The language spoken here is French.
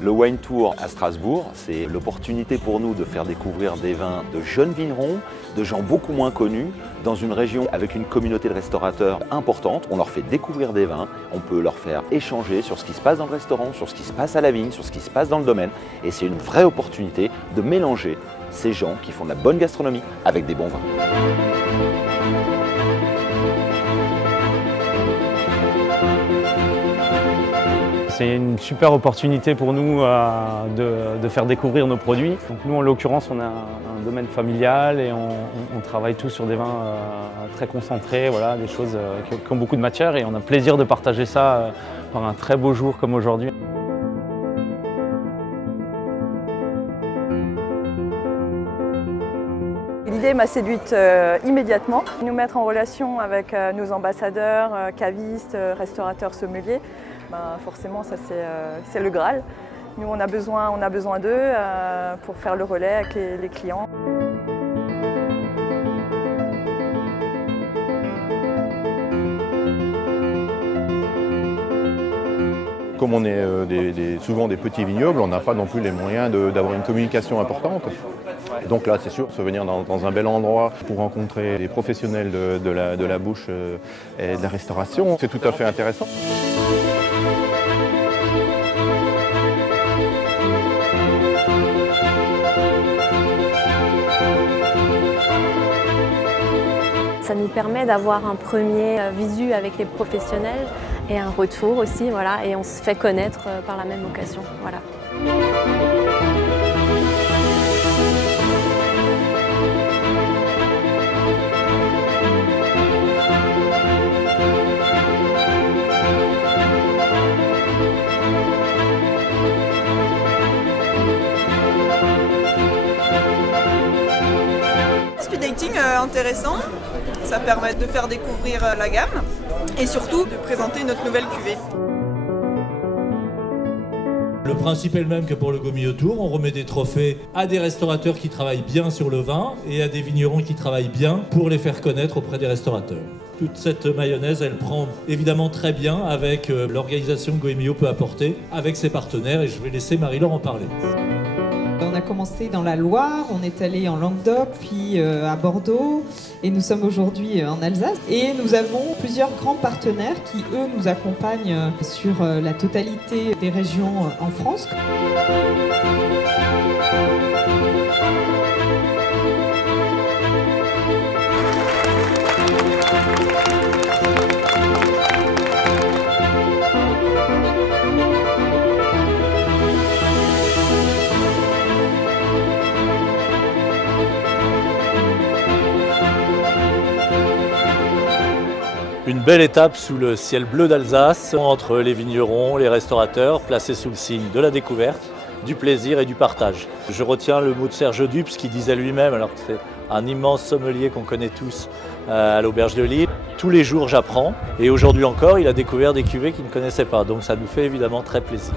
Le Wine Tour à Strasbourg, c'est l'opportunité pour nous de faire découvrir des vins de jeunes vignerons, de gens beaucoup moins connus, dans une région avec une communauté de restaurateurs importante. On leur fait découvrir des vins, on peut leur faire échanger sur ce qui se passe dans le restaurant, sur ce qui se passe à la vigne, sur ce qui se passe dans le domaine. Et c'est une vraie opportunité de mélanger ces gens qui font de la bonne gastronomie avec des bons vins. C'est une super opportunité pour nous de faire découvrir nos produits. Donc nous, en l'occurrence, on a un domaine familial et on travaille tous sur des vins très concentrés, voilà, des choses qui ont beaucoup de matière, et on a plaisir de partager ça par un très beau jour comme aujourd'hui. L'idée m'a séduite immédiatement. Nous mettre en relation avec nos ambassadeurs, cavistes, restaurateurs, sommeliers, forcément ça c'est le Graal. Nous on a besoin d'eux pour faire le relais avec les clients. Comme on est souvent des petits vignobles, on n'a pas non plus les moyens d'avoir une communication importante. Donc là, c'est sûr, se venir dans un bel endroit pour rencontrer des professionnels de la bouche et de la restauration, c'est tout à fait intéressant. Ça nous permet d'avoir un premier visu avec les professionnels et un retour aussi, voilà, et on se fait connaître par la même occasion. Voilà. Speed dating intéressant, ça permet de faire découvrir la gamme et surtout de présenter notre nouvelle cuvée. Le principe est le même que pour le Gaumillot Tour, on remet des trophées à des restaurateurs qui travaillent bien sur le vin et à des vignerons qui travaillent bien pour les faire connaître auprès des restaurateurs. Toute cette mayonnaise, elle prend évidemment très bien avec l'organisation que Goemio peut apporter avec ses partenaires, et je vais laisser Marie-Laure en parler. On a commencé dans la Loire, on est allé en Languedoc, puis à Bordeaux, et nous sommes aujourd'hui en Alsace. Et nous avons plusieurs grands partenaires qui, eux, nous accompagnent sur la totalité des régions en France. Une belle étape sous le ciel bleu d'Alsace, entre les vignerons, les restaurateurs, placés sous le signe de la découverte, du plaisir et du partage. Je retiens le mot de Serge Dupes qui disait lui-même, alors que c'est un immense sommelier qu'on connaît tous à l'Auberge de Lille. Tous les jours j'apprends, et aujourd'hui encore il a découvert des cuvées qu'il ne connaissait pas, donc ça nous fait évidemment très plaisir.